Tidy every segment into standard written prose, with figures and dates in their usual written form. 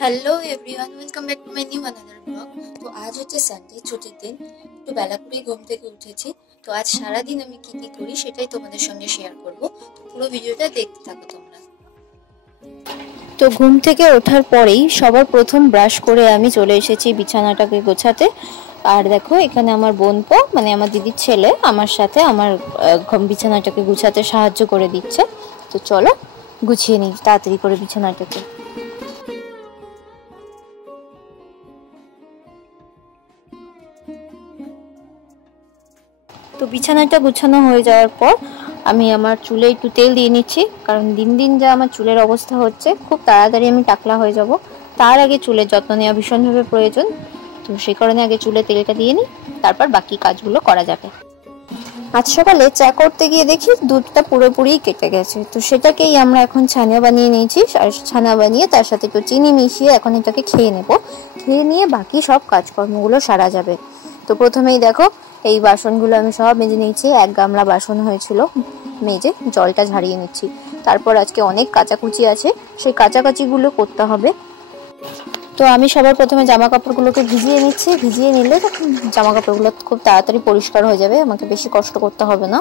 Hello everyone, welcome back to my new another blog. তো আজ হচ্ছে সানডে, ছুটির দিন। একটু বেলা করেই ঘুম থেকে উঠেছি। তো আজ সারাদিন আমি কি কি করি সেটাই তোমাদের সঙ্গে শেয়ার করব। তো পুরো ভিডিওটা দেখতে থাকো তোমরা। তো ঘুম থেকে ওঠার পরেই সবার প্রথম ব্রাশ করে আমি চলে এসেছি বিছানাটাকে গোছাতে। আর দেখো এখানে আমার বোনপো, মানে আমার দিদির ছেলে, আমার সাথে আমার বিছানাটাকে গুছাতে সাহায্য করে দিচ্ছে। তো চলো গুছিয়ে নিই তাড়াতাড়ি করে বিছানাটাকে। তো বিছানাটা গুছানো হয়ে যাওয়ার পর আমি আমার চুলে একটু তেল দিয়ে নিচ্ছি, কারণ দিন দিন যা আমার চুলের অবস্থা হচ্ছে, খুব তাড়াতাড়ি আমি টাকলা হয়ে যাব। তার আগে চুলের যত্ন নেওয়া ভীষণভাবে প্রয়োজন। তো সেই কারণে আগে চুলে তেলটা দিয়ে নিই, তারপর বাকি কাজগুলো করা যাবে। আজ সকালে চা করতে গিয়ে দেখি দুধটা পুরোপুরি কেটে গেছে। তো সেটাকেই আমরা এখন ছানা বানিয়ে নিয়েছি। আর ছানা বানিয়ে তার সাথে একটু চিনি মিশিয়ে এখন এটাকে খেয়ে নেব। খেয়ে নিয়ে বাকি সব কাজকর্মগুলো সারা যাবে। তো প্রথমেই দেখো এই বাসনগুলো আমি সব মেজে নিয়েছি। এক গামলা বাসন হয়েছিল, মেজে জলটা ঝারিয়ে নিচ্ছি। তারপর আজকে অনেক কাচাকুচি আছে, সেই কাচাকাচিগুলো করতে হবে। তো আমি সবার প্রথমে জামা কাপড়গুলোকে ভিজিয়ে নিচ্ছি। ভিজিয়ে নিলে জামা কাপড়গুলো খুব তাড়াতাড়ি পরিষ্কার হয়ে যাবে, আমাকে বেশি কষ্ট করতে হবে না।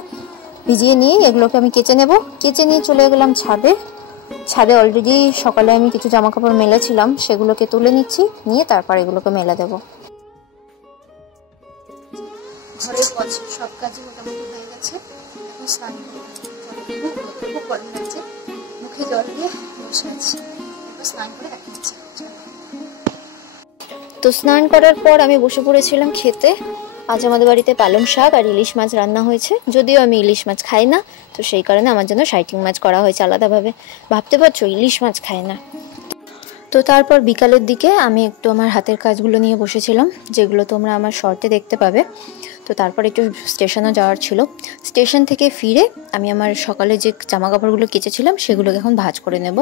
ভিজিয়ে নিয়ে এগুলোকে আমি কেচে নেব। কেচে নিয়ে চলে গেলাম ছাদে। ছাদে অলরেডি সকালে আমি কিছু জামা কাপড় মেলেছিলাম, সেগুলোকে তুলে নিচ্ছি, নিয়ে তারপর এগুলোকে মেলে দেবো। ঘরের সব কাজই মোটামুটি হয়ে গেছে। এখন স্নান খুব গরম লাগছে, মুখে জল দিয়ে বসে আছি। স্নান করে রাখছি। তো স্নান করার পর আমি বসে পড়েছিলাম খেতে। আজ আমাদের বাড়িতে পালং শাক আর ইলিশ মাছ রান্না হয়েছে। যদিও আমি ইলিশ মাছ খাই না, তো সেই কারণে আমার জন্য সাইটিং মাছ করা হয়েছে আলাদাভাবে। ভাবতে পারছো, ইলিশ মাছ খায় না। তো তারপর বিকালের দিকে আমি একটু আমার হাতের কাজগুলো নিয়ে বসেছিলাম, যেগুলো তোমরা আমার শর্টে দেখতে পাবে। তো তারপর একটু স্টেশনও যাওয়ার ছিল। স্টেশন থেকে ফিরে আমি আমার সকালে যে জামা কাপড়গুলো কেচেছিলাম সেগুলোকে এখন ভাঁজ করে নেব।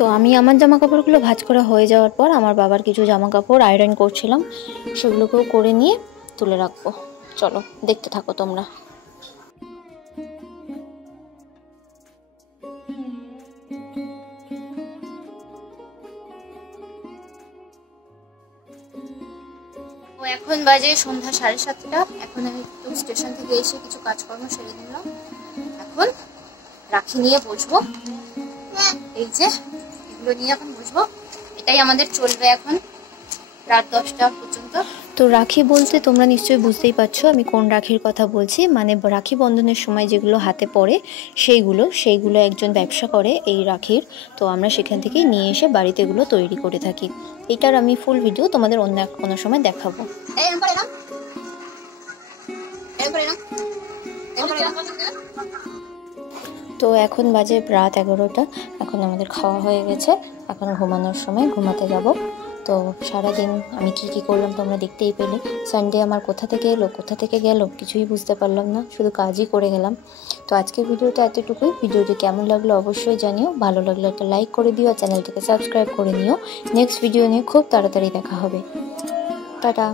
তো আমি আমার জামা কাপড়গুলো ভাঁজ করা হয়ে যাওয়ার পর আমার বাবার কিছু জামা কাপড় আয়রন করছিলাম, সেগুলোকেও করে নিয়ে তুলে রাখবো। চলো দেখতে থাকো তোমরা। এখন বাজে সন্ধ্যা 7:30। এখন আমি একটু স্টেশন থেকে এসে কিছু কাজকর্ম সেরে নিলাম। এখন রাখি নিয়ে বসবো। এই যে এগুলো নিয়ে এখন বসবো, এটাই আমাদের চলবে এখন রাত 10টা পর্যন্ত। তো রাখি বলতে তোমরা নিশ্চয়ই বুঝতেই পারছো আমি কোন রাখির কথা বলছি। মানে রাখি বন্ধনের সময় যেগুলো হাতে পড়ে সেইগুলো একজন ব্যবসা করে এই রাখির। তো আমরা সেখান থেকেই নিয়ে এসে বাড়িতে এগুলো তৈরি করে থাকি। এটার আমি ফুল ভিডিও তোমাদের অন্য কোনো সময় দেখাবো। তো এখন বাজে রাত 11টা। এখন আমাদের খাওয়া হয়ে গেছে, এখন ঘুমানোর সময় ঘুমাতে যাব। তো সারাদিন আমি কি কি করলাম তোমরা দেখতেই পেলে। সানডে আমার কোথা থেকে এলো কোথা থেকে গেল কিছুই বুঝতে পারলাম না, শুধু কাজই করে গেলাম। তো আজকের ভিডিওটা এতটুকুই। ভিডিওটি কেমন লাগলো অবশ্যই জানিও। ভালো লাগলে একটা লাইক করে দিও, আর চ্যানেলটিকে সাবস্ক্রাইব করে নিও। নেক্সট ভিডিও নিয়ে খুব তাড়াতাড়ি দেখা হবে। টাটা।